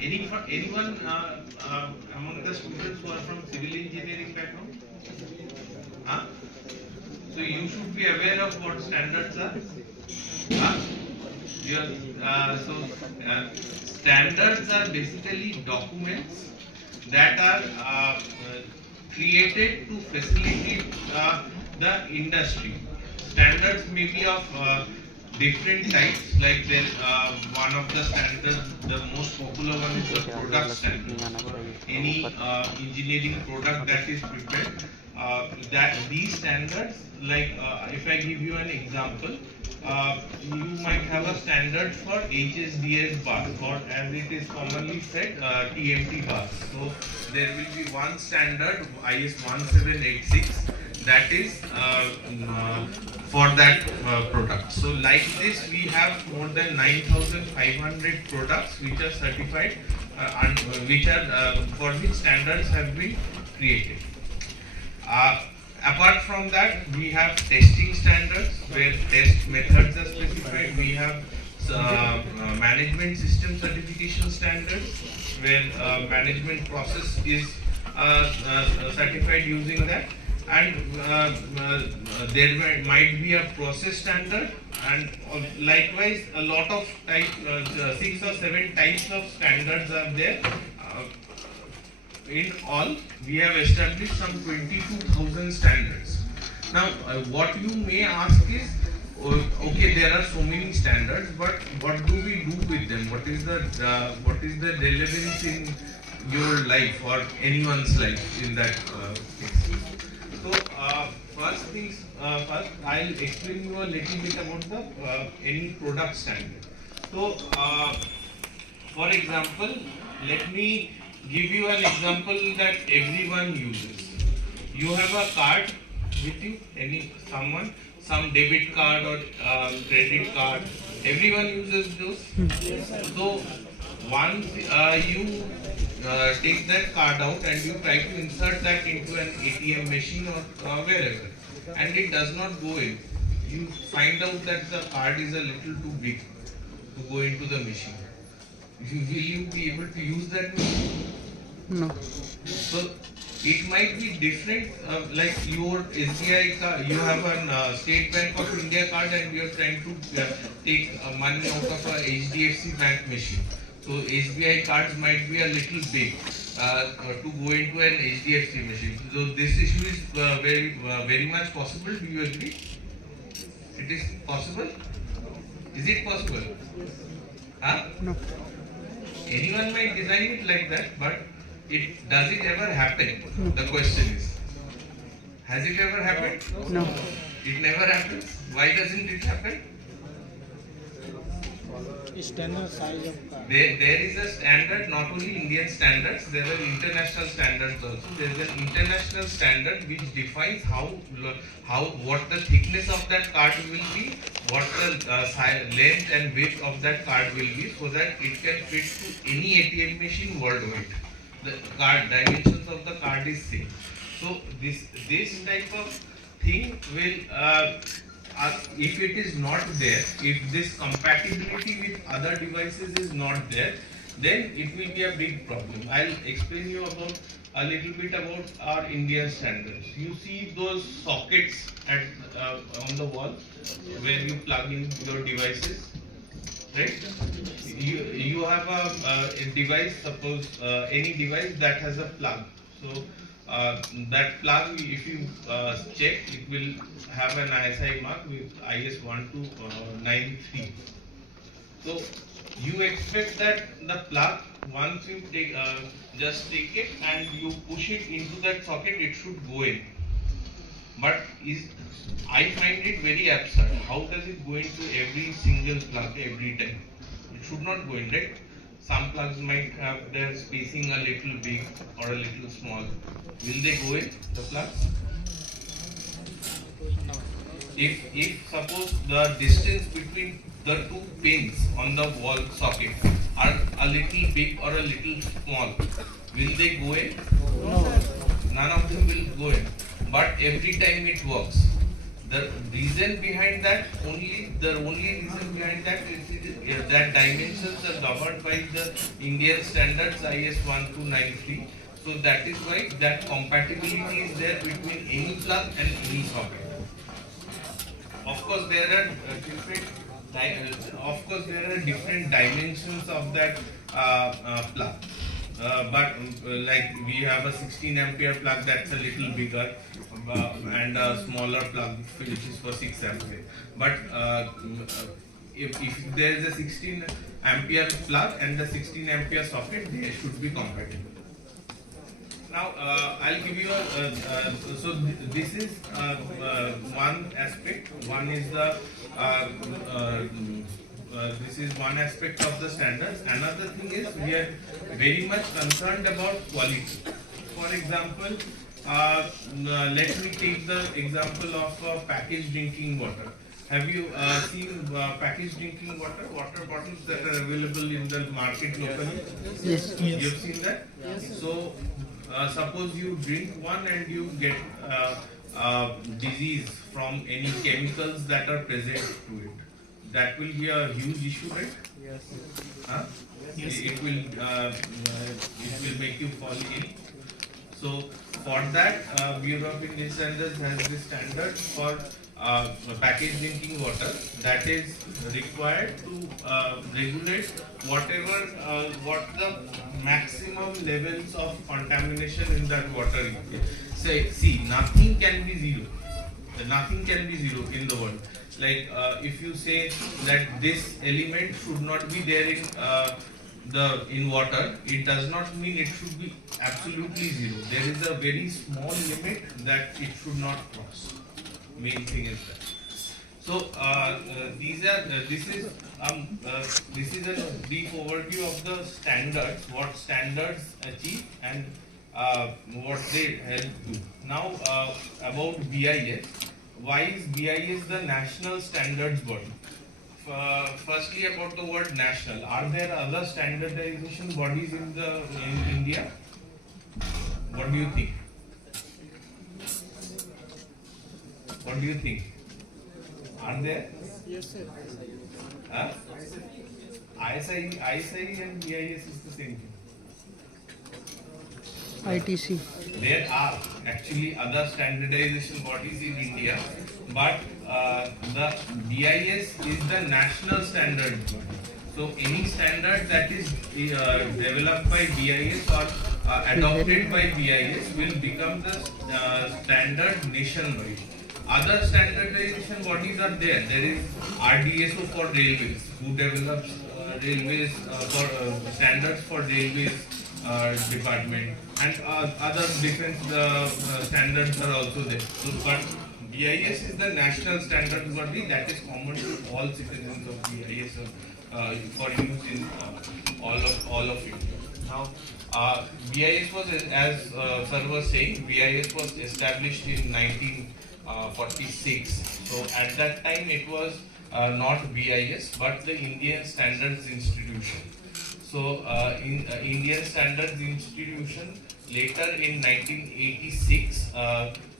Anyone among the students who are from civil engineering background? Huh? So you should be aware of what standards are. Huh? You standards are basically documents that are created to facilitate the industry. Standards may be of different types, like there one of the standards, the most popular one is the product standard. Any engineering product that is prepared, that these standards, like if I give you an example, you might have a standard for HSDS bars, or as it is commonly said, TMT bars. So there will be one standard, IS 1786, that is for that product. So like this, we have more than 9,500 products which are certified and which are for which standards have been created. Apart from that, we have testing standards where test methods are specified. We have management system certification standards where management process is certified using that. And there might be a process standard, and likewise a lot of 6 or 7 types of standards are there. In all, we have established some 22,000 standards. Now, what you may ask is, okay, there are so many standards, but what do we do with them? What is the relevance in your life or anyone's life in that case? So, first, I'll explain you a little bit about the any product standard. So, for example, let me give you an example that everyone uses. You have a card with you, some debit card or credit card. Everyone uses those. So once you take that card out and you try to insert that into an ATM machine or wherever, and it does not go in, you find out that the card is a little too big to go into the machine. Will you be able to use that machine? No. So it might be different, like your SBI card, you have a State Bank of India card and you are trying to take money out of a HDFC Bank machine. So SBI cards might be a little big to go into an HDFC machine. So this issue is very much possible. Do you agree? It is possible? Is it possible? Huh? No. Anyone might design it like that, but does it ever happen? No. The question is, has it ever happened? No. It never happens. Why doesn't it happen? Standard size of card. There is a standard, not only Indian standards, there are international standards also. There is an international standard which defines what the thickness of that card will be, what the length and width of that card will be, so that it can fit to any ATM machine worldwide. The card dimensions of the card is same. So this type of thing will if it is not there, if this compatibility with other devices is not there, then it will be a big problem. I'll explain you about a little bit about our Indian standards. You see those sockets at on the wall where you plug in your devices, right? You have a device, suppose any device that has a plug. So that plug, if you check, it will have an ISI mark with IS 1293. So you expect that the plug, once you just take it and you push it into that socket, it should go in. But I find it very absurd. How does it go into every single plug every time? It should not go in, right? Some plugs might have their spacing a little big or a little small. Will they go in, the plugs? If suppose the distance between the two pins on the wall socket are a little big or a little small, will they go in? No. None of them will go in. But every time it works. The reason behind that, the only reason behind that is that dimensions are governed by the Indian standards IS 1293. So that is why that compatibility is there between any plug and any socket. Of course, there are different dimensions of that plug. Like we have a 16 ampere plug that's a little bigger, and a smaller plug which is for 6 ampere. But if there is a 16 ampere plug and the 16 ampere socket, they should be compatible. Now I'll give you this is one aspect. One is the this is one aspect of the standards. Another thing is we are very much concerned about quality. For example, let me take the example of packaged drinking water. Have you seen packaged drinking water bottles that are available in the market locally? Yes. You've seen that? Yes. So suppose you drink one and you get disease from any chemicals that are present to it. That will be a huge issue, right? Yes. Huh? Yes. It will make you fall ill. So for that, Bureau of Indian Standards has this standard for packaged drinking water that is required to regulate what the maximum levels of contamination in that water is. See, nothing can be zero. Nothing can be zero in the world. Like if you say that this element should not be there in water, it does not mean it should be absolutely zero. There is a very small limit that it should not cross. Main thing is that. So this is a brief overview of the standards, what standards achieve and what they help do. Now about BIS. Why is BIS the national standards body? Firstly, about the word national. Are there other standardization bodies in India? What do you think? What do you think? Are there? Yes, sir. ISI and BIS is the same thing. ITC. There are actually other standardization bodies in India, but the BIS is the national standard body. So any standard that is developed by BIS or adopted by BIS will become the standard nationwide. Other standardization bodies are there. There is RDSO for railways, who develops railways for standards for railways department, and other defense standards are also there. So, but BIS is the national standards body that is common to all citizens of BIS for use in all of India. Now, BIS was, as sir was saying, BIS was established in 1946. So at that time it was not BIS but the Indian Standards Institution. So in Indian Standards Institution, later in 1986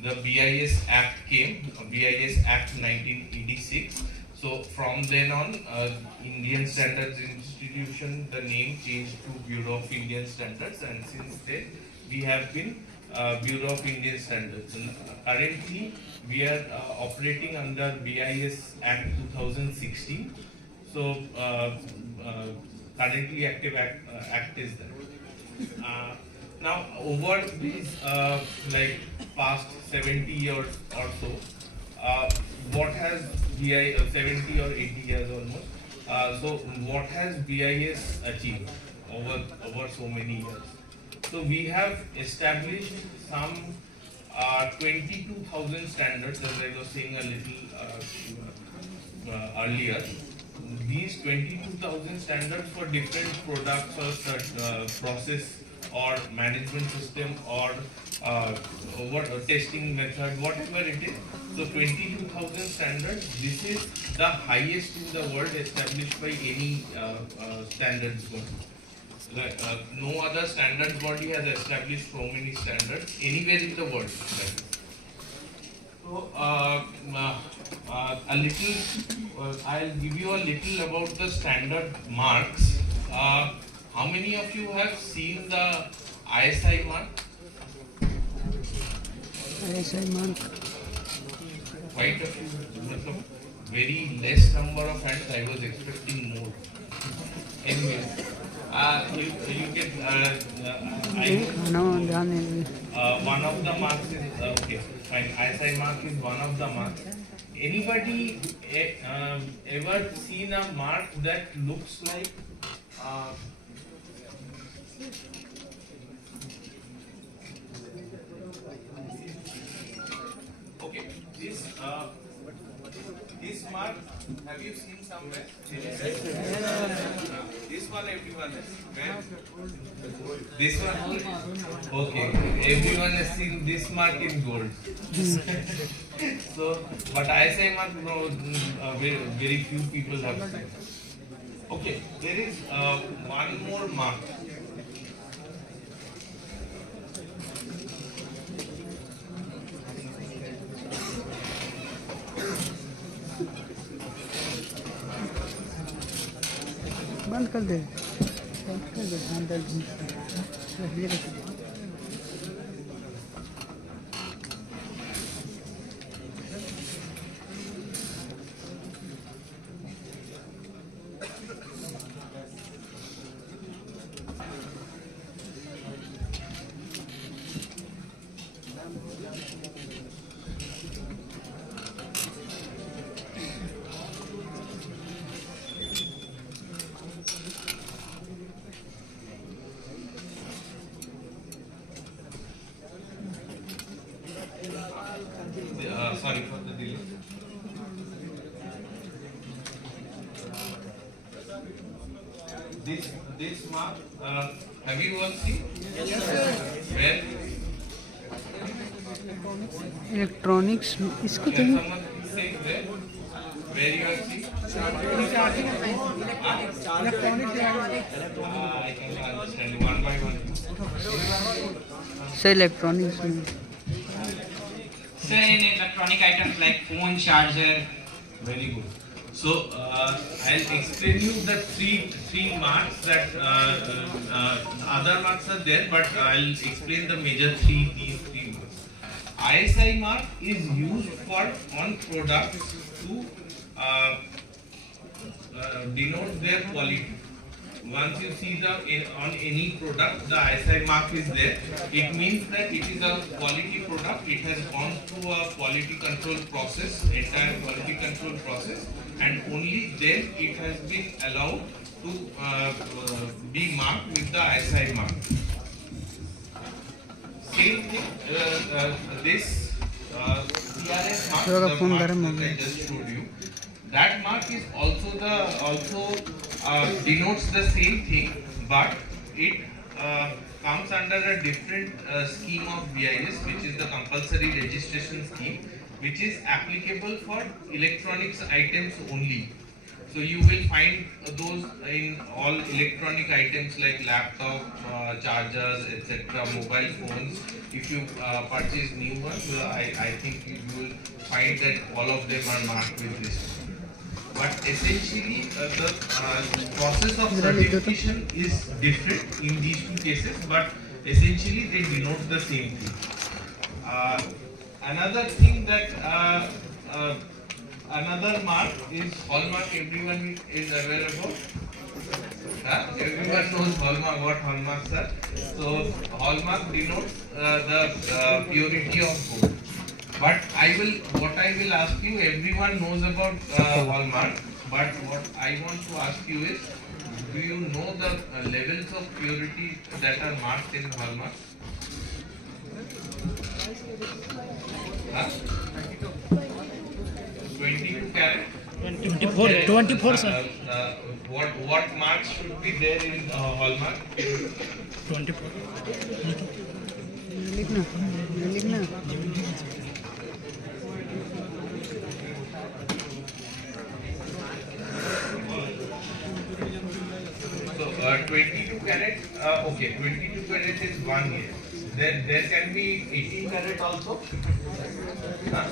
the BIS Act came, BIS Act 1986. So from then on, Indian Standards Institution, the name changed to Bureau of Indian Standards, and since then we have been Bureau of Indian Standards. And currently we are operating under BIS Act 2016. So currently active act is there. Now over these like past 70 years or so, what has BIS 70 or 80 years almost? So what has BIS achieved over so many years? So we have established some 22,000 standards, as I was saying a little earlier. These 22,000 standards for different products or process or management system or testing method, whatever it is. So 22,000 standards, this is the highest in the world established by any standards body. No other standards body has established so many standards anywhere in the world. So So, a little, I'll give you a little about the standard marks. How many of you have seen the ISI mark? ISI mark. Quite a few, मतलब very less number of hands. I was expecting more. Anyways, you get. No, जाने. One of the marks is okay. Fine. ISI mark is one of the marks. Anybody ever seen a mark that looks like? Okay, this mark, have you seen somewhere? This one everyone has. Where? This one? Okay, everyone has seen this mark in gold. So, but ISI mark, no, very few people have seen. Okay, there is one more mark. बंद कर दे बंद कर दे Sorry for the delay. This mark, have you all seen? Yes, sir. Where? Electronics इसको Can तो someone say where? Where you have seen? I can understand one by one. से electronics में Sir, in electronic items like phone, charger. Very good. So I'll explain you the three marks that other marks are there, but I'll explain the major these three marks. ISI mark is used for on products to denote their quality. Once you see on any product, the ISI mark is there. It means that it is a quality product. It has gone through a quality control process, entire quality control process, and only then it has been allowed to be marked with the ISI mark. Same thing, this CRS mark, the mark that I just showed you, that mark is also denotes the same thing, but it comes under a different scheme of BIS, which is the compulsory registration scheme, which is applicable for electronics items only. So you will find those in all electronic items like laptop, chargers, etc., mobile phones. If you purchase new ones, I think you will find that all of them are marked with this. But essentially, the process of certification is different in these two cases, but essentially they denote the same thing. Another thing that another mark is hallmark. Everyone is aware about. Everyone knows hallmark. What hallmarks are? So hallmark denotes the purity of gold. But what I will ask you, everyone knows about hallmark, but what I want to ask you is, do you know the levels of purity that are marked in hallmark? Huh? 22 carat? 24 sir. What marks should be there in hallmark? 24 लिखना So 22 carat, okay, 22 carat is 1 year. there can be 18 carat also. Huh?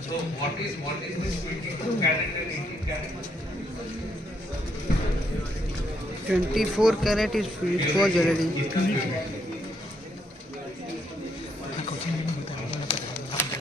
So what is this 22 carat and 18 carat? 24 carat is for jewelry. कितना